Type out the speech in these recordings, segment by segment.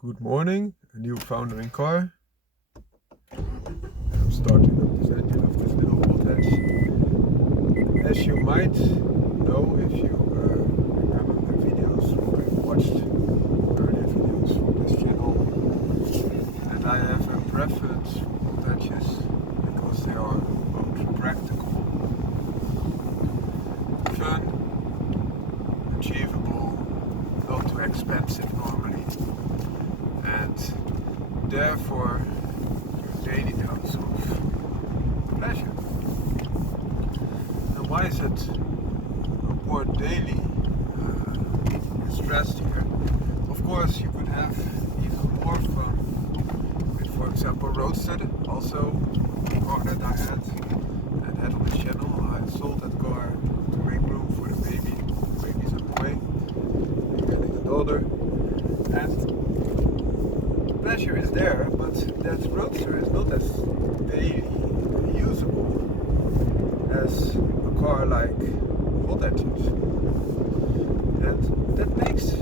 Good morning, a new foundering car. I'm starting up this engine of this little hothatch. As you might know if you remember the videos or you watched earlier videos from this channel, that I have a preference for hothatches because they are both practical, fun, achievable, not too expensive normally, and therefore your daily dose of pleasure. And why is it a word daily stressed here? Of course, you could have even more fun with, for example, Roadster, also a car that I had on this channel. I sold that car to make room for the baby. The baby's on the way, getting a daughter, and pleasure is there, but that Roadster is not as daily usable as a car like hothatches. And that makes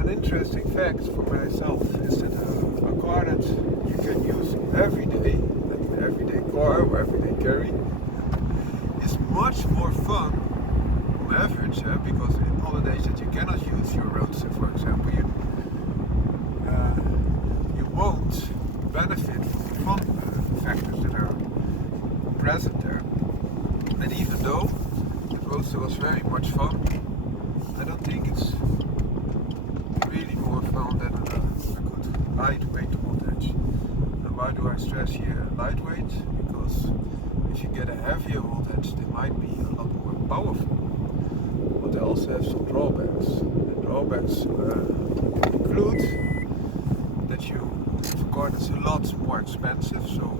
an interesting fact for myself is that a car that you can use every day, like an everyday car or everyday carry, is much more fun on average, because in holidays that you cannot use your Roadster, for example, you won't benefit from the fun factors that are present there. And even though the Roadster was very much fun, I don't think it's really more fun than a good lightweight hothatch. And why do I stress here lightweight? Because if you get a heavier hothatch, they might be a lot more powerful, but they also have some drawbacks. The drawbacks include that you have a car that's a lot more expensive, so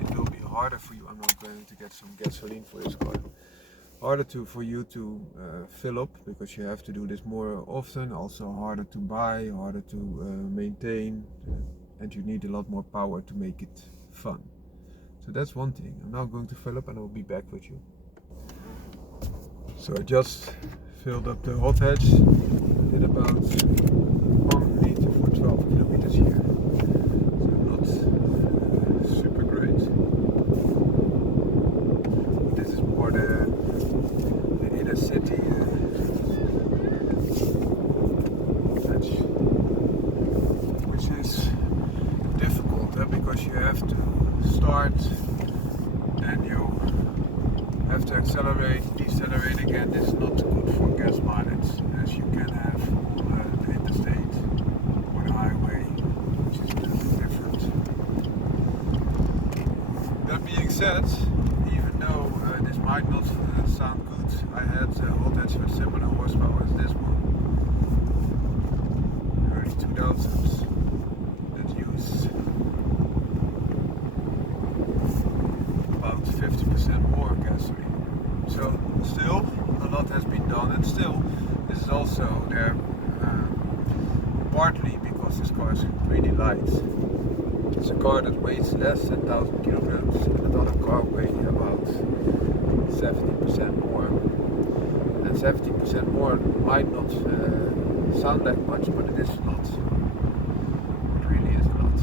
it will be harder for you. I'm not going to get some gasoline for this car. Harder for you to fill up because you have to do this more often. Also harder to buy, harder to maintain, and you need a lot more power to make it fun. So that's one thing. I'm now going to fill up and I'll be back with you. So I just filled up the hothatch. Did about 1 liter for 12 kilometers here. So not super great. This is more the inner city hothatch, which is difficult because you have to start and you have to accelerate, decelerate again. This is not good for gas mileage as you can have on the interstate or the highway, which is a little bit different. That being said, even though this might not sound good, I had a hothatch with similar horsepower as this one, early 2000s, that used about 50% more gasoline. So still a lot has been done, and still this is also there partly because this car is really light. It's a car that weighs less than 1,000 kilograms, and another car weighs about 70% more. And 70% more might not sound like much, but it is a lot. It really is a lot.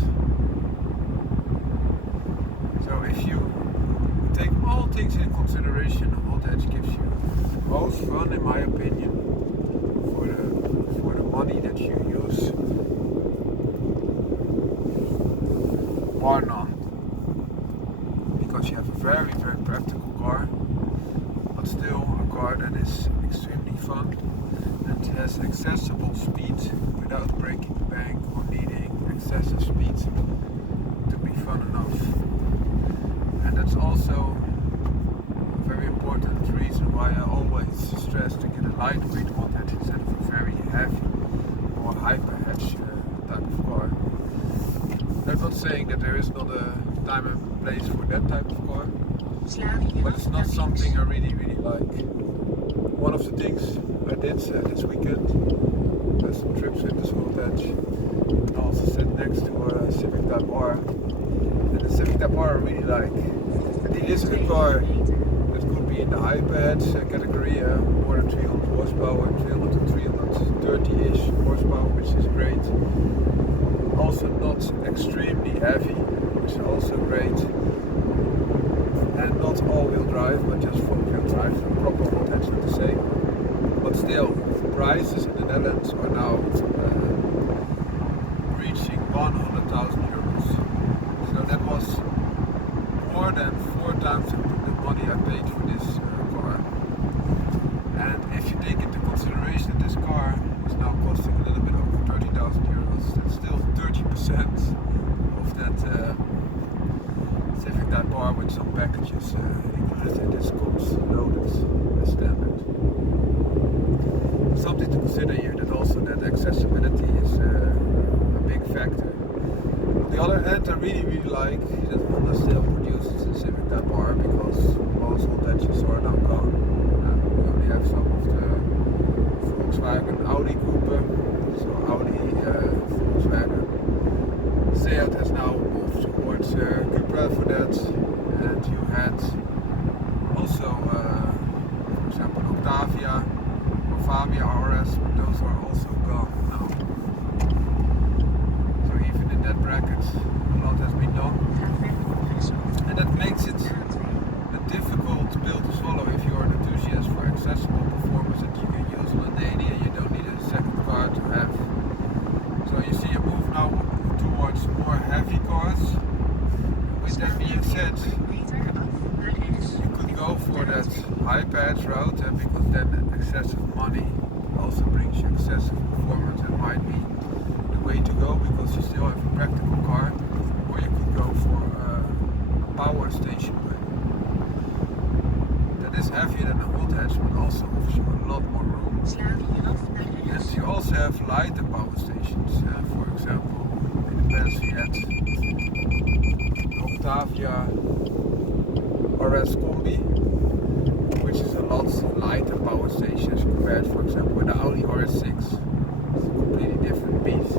So if you take all things in consideration, a hothatch gives you most fun, in my opinion, for the money that you use, bar none, because you have a very, very practical car, but still a car that is extremely fun and has accessible speed without breaking the bank or needing excessive speed to be fun enough. And that's also a very important reason why I always stress to get a lightweight hothatch instead of a very heavy or hyper hatch type of car. I'm not saying that there is not a time and place for that type of car, but it's not something I really, really like. One of the things I did this weekend, had some trips with this hothatch, and I also sat next to a Civic Type R. And the Civic Type R I really like. And it is a car that could be in the hyper hatch category, more than 300 horsepower, 300 to 330 30-ish horsepower, which is great. Also not extremely heavy, which is also great. And not all-wheel drive, but just front-wheel drive, so proper hothatch, not to say. But still, prices in the Netherlands are now reaching 100,000 euros. So that was more than 4 times the money I paid for this car. And if you take into consideration that this car is now costing a little bit over 30,000 euros, that's still 30% of that Civic Type R with some packages included, and this comes loaded as standard. Something to consider here, that also that accessibility is a big factor. On the other hand, I really like that Honda still produces the Civic Type R, because most hothatches are now gone. We only have some of the Volkswagen Audi group, so Audi, Volkswagen. Seat has now moved towards Cupra for that, and you had also, for example, Octavia or Fabia RS, but those are also gone now. So even in that bracket, a lot has been done, and that makes it a difficult pill to swallow if you are an enthusiast for accessible performance that you can use on a daily and you don't need a second car to have. So you see a move now towards more heavy cars. With that being said, you could go for that high patch route, because then excessive money also brings you excessive performance and might be the way to go, because you still have a practical car. Or you could go for a power station wagon. That is heavier than a hothatch, but also offers you a lot more room. And you also have lighter power stations. For example, in the past we had Octavia RS Combi, which is a lot lighter power stations compared, for example, with the Audi RS6. It's a completely different beast,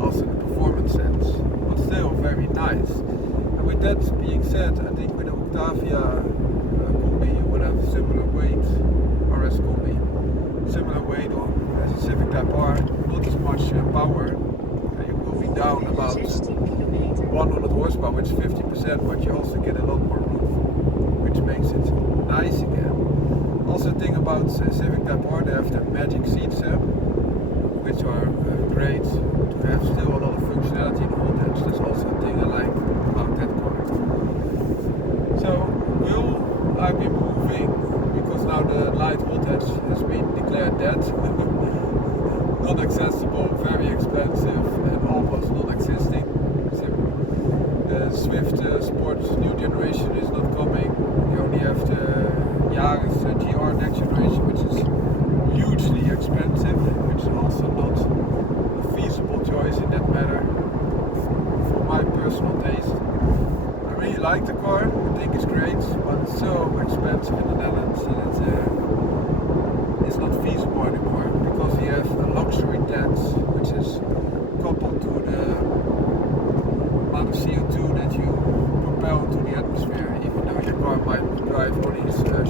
also in the performance sense, but still very nice. And with that being said, I think with the Octavia Combi you will have a similar weight, RS Combi, similar weight as a Civic Type R, not as much power. You will be down about 100 horsepower, which is 50%, but you also get a lot more room, which makes it nice again. Also, the thing about Civic Type R, they have the magic seats, which are great to have still a lot of functionality in hothatch. That's also a thing I like about that car. So, will I be moving, because now the light hothatch has been declared dead, non-accessible, very expensive, and almost non-existing. The Swift Sport new generation is not coming. You only have the Yaris GR next generation, which is hugely expensive, which is also not a feasible choice in that matter for my personal taste. I really like the car, I think it's great, but it's so expensive in the Netherlands that it's not feasible anymore, because you have a luxury tax, which is coupled to the amount of CO2 that you propel into the atmosphere, even though your car might drive only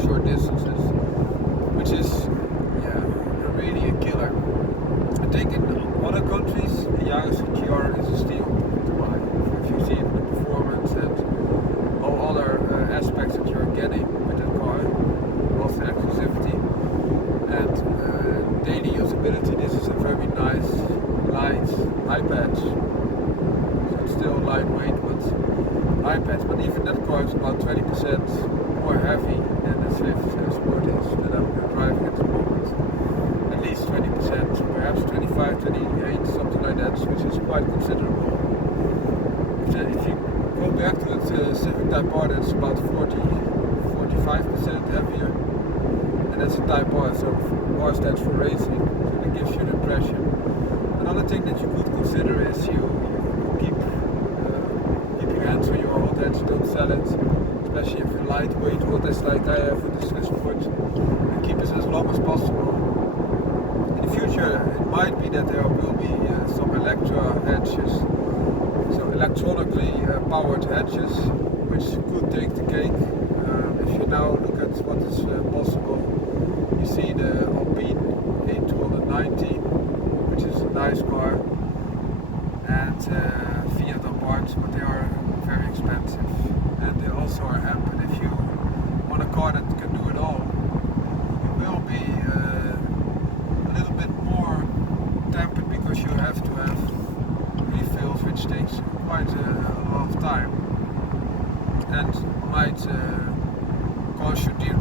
short distances, which is really a killer. I think in other countries the Yaris GR is a steal to buy. If you see the performance and all other aspects that you're getting with that car, also exclusivity and daily usability, this is a very nice, light, high patch. Still lightweight, but high patch. But even that car is about 20% more heavy than the Swift Sport is that I'm driving at the moment. At least 20%, perhaps 25, 28, something like that, which is quite considerable. If you go back to the Civic Type R, that's about 40-45% heavier, and that's a Type R, so R stands for racing, so that gives you an impression. Another thing that you could consider is you keep your hands on your hothatch, don't sell it, especially if you're lightweight hothatch like I have with the Swiss Sport, and keep it as long as possible. In the future it might be that there will be some electro hatches, so electronically powered hatches, which could take the cake. If you now look at what is possible, you see the Alpine A290 get Fiat on boards, but they are very expensive, and they also are hampered. If you want a car that can do it all, you will be a little bit more tempered because you have to have refills, which takes quite a lot of time and might cause you to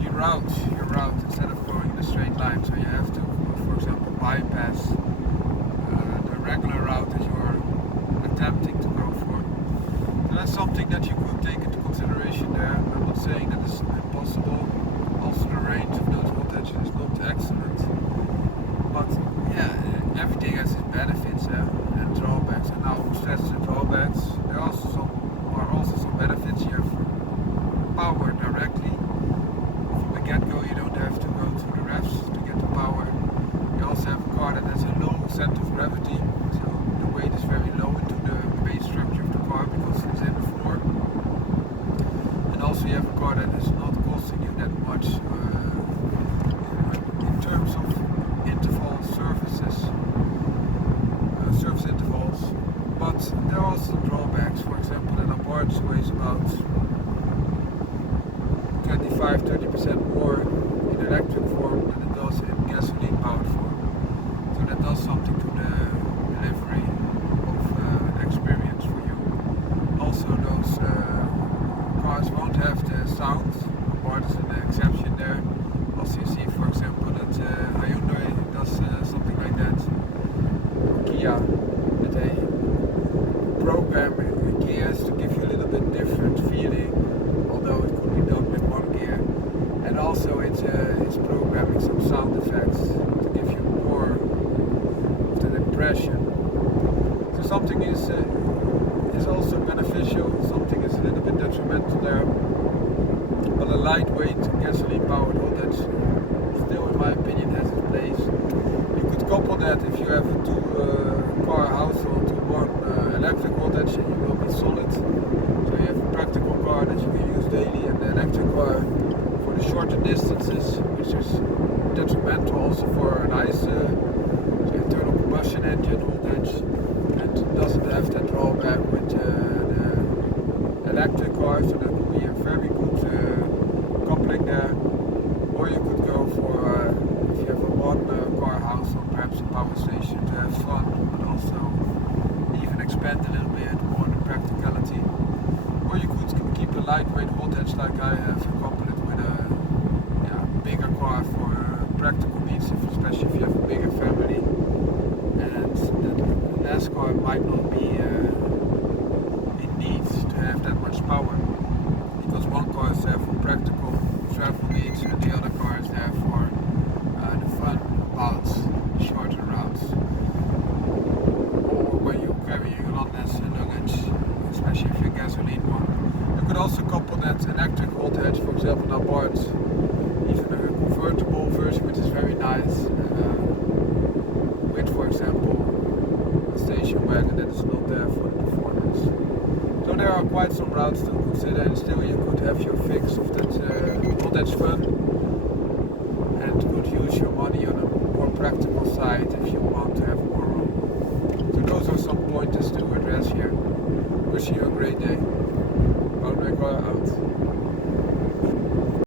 deroute your route instead of going in a straight line. So you have to, for example, bypass the regular route that you are attempting to go for. So that's something that you could take into consideration there. I'm not saying that it's impossible. Also, the range of those hothatches is not excellent, but yeah, everything has its benefits and drawbacks. And now, stress the drawbacks. There are also some benefits. You have power directly from the get-go. You don't have to go through the revs to get the power. You also have a car that has a low center of gravity, so the weight is very low into the base structure of the car because it's in the floor. And also you have a car that is not costing you that much in terms of interval services, service intervals. But there are also drawbacks. For example, an Abarth weighs about 25-30% more in electric form than it does in gasoline powered form. So that does something to the delivery of an experience for you. Also, those cars won't have the sound. Abarth is an exception there. Also, you see, for example, that Hyundai does something like that. Kia, that they program gears to give you a little bit different feeling, although it could be done with one gear. And also it's programming some sound effects to give you more of that impression. So something is also beneficial, something is a little bit detrimental there. But a lightweight gasoline powered hothatch still, in my opinion, has its place. You could couple that if you have a two-car household to one electric hothatch, and you will be solid. So you have a practical car that you can use daily, and the electric car for the shorter distances, which is detrimental also for an ICE, so internal combustion engine hothatch, and doesn't have that drawback with the electric car. So that could be a very good coupling there. Or you could go for, if you have a one-car house, or perhaps a power station to have fun, but also even expand a little bit more the practicality. Or you could keep a lightweight hothatch like I have, and couple it with a bigger car for practical needs, especially if you have a bigger family. And that last car might not be in need to have that much power, because one car is there for practical travel needs and the other car is there for the fun bouts, shorter routes, or when you're carrying a lot less luggage, especially if you're gasoline one. You could also couple that electric hothatch, for example, an Abarth, even a convertible version, which is very nice, with, for example, a station wagon that is not there for the performance. So there are quite some routes to consider, and still you